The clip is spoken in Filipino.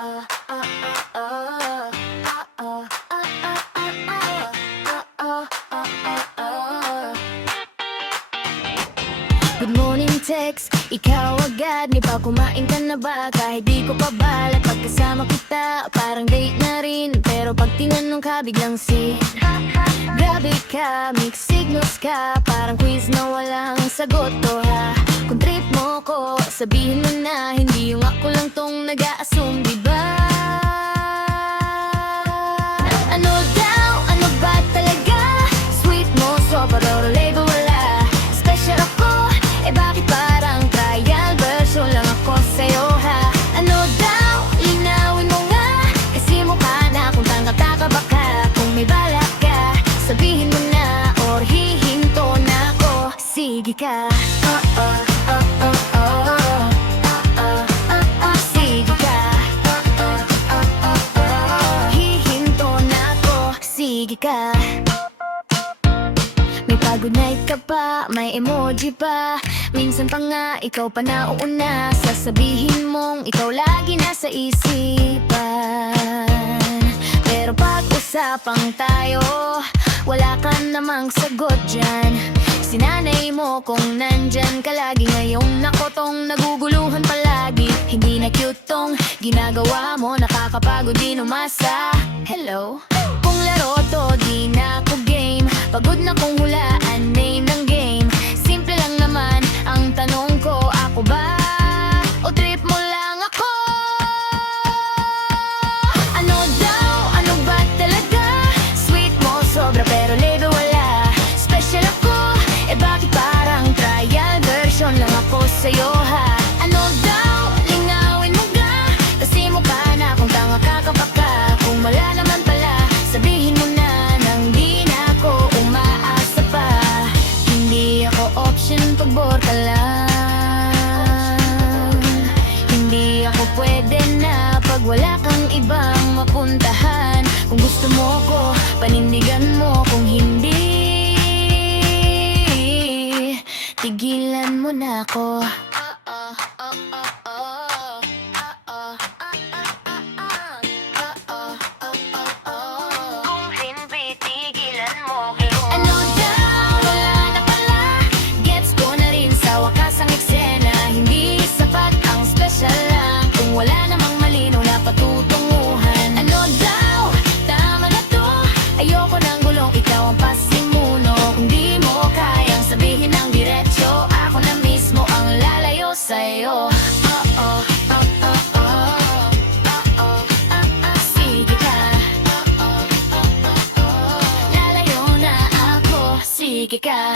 Good morning text, ikaw agad, di pa kumain ka na ba? Kahit di ko pa balat, pagkasama kita, parang date na rin. Pero pag tinanong ka, biglang grabe ka, mixed signals ka, parang quiz na walang sagot to ha. Kung trip mo ko, sabihin mo na, hindi yung ako lang tong nag-a-assume, di ba? Ano daw, ano ba talaga? Sweet mo, sobra label wala. Special ako, eh bakit parang trial version lang ako sa'yo ha? Ano daw, linawin mo nga, kasi mukha na kung tanga-taka baka. Kung may balak ka, sabihin mo na, or hihinto na ako. Sige ka, sige ka, hihinto na ako. Sige ka. May pagod night ka pa, may emoji pa. Minsan pa nga, ikaw pa nauuna. Sasabihin mong ikaw lagi nasa isipan. Pero pag-usapang tayo, wala ka namang sagot dyan. Sinanay mo kung nandyan ka lagi. Ngayong nako tong naguguluhan palagi. Hindi na cute tong ginagawa mo, nakakapagod din umasa. Hello? Kung laro to, di na ako game. Pagod na kung hulaan name ng game. Simple lang naman ang tanong ko, ako ba? O trip mo lang ako? Ano daw, ano ba talaga? Sweet mo, sobra pero label wala. Special ako, eh bakit parang trial version lang ako sa'yo ha? Ano daw, lingawin mo nga, kasi mukha na kung tanga kakapaka. Kung wala naman pala, sabihin mo na nang di na ako umaasa pa. Hindi ako option pag bore ka lang. Hindi ako pwede na pag wala kang ibang mapuntahan. Kung gusto mo ko, panindigan mo. Kung hindi, tigilan mo na ako. Kung hindi, tigilan mo. Ano daw, wala na pala. Gets ko na rin sa wakas ang eksena. Hindi sapat ang special lang kung wala namang malinaw na patutunguhan. Ano daw, tama na to. Ayoko ng gulong, ikaw ang pasimuno. Kung di mo kayang sabihin ng diretsyo, ako na mismo ang lalayo sa'yo. Sige ka, lalayo na ako. Sige ka.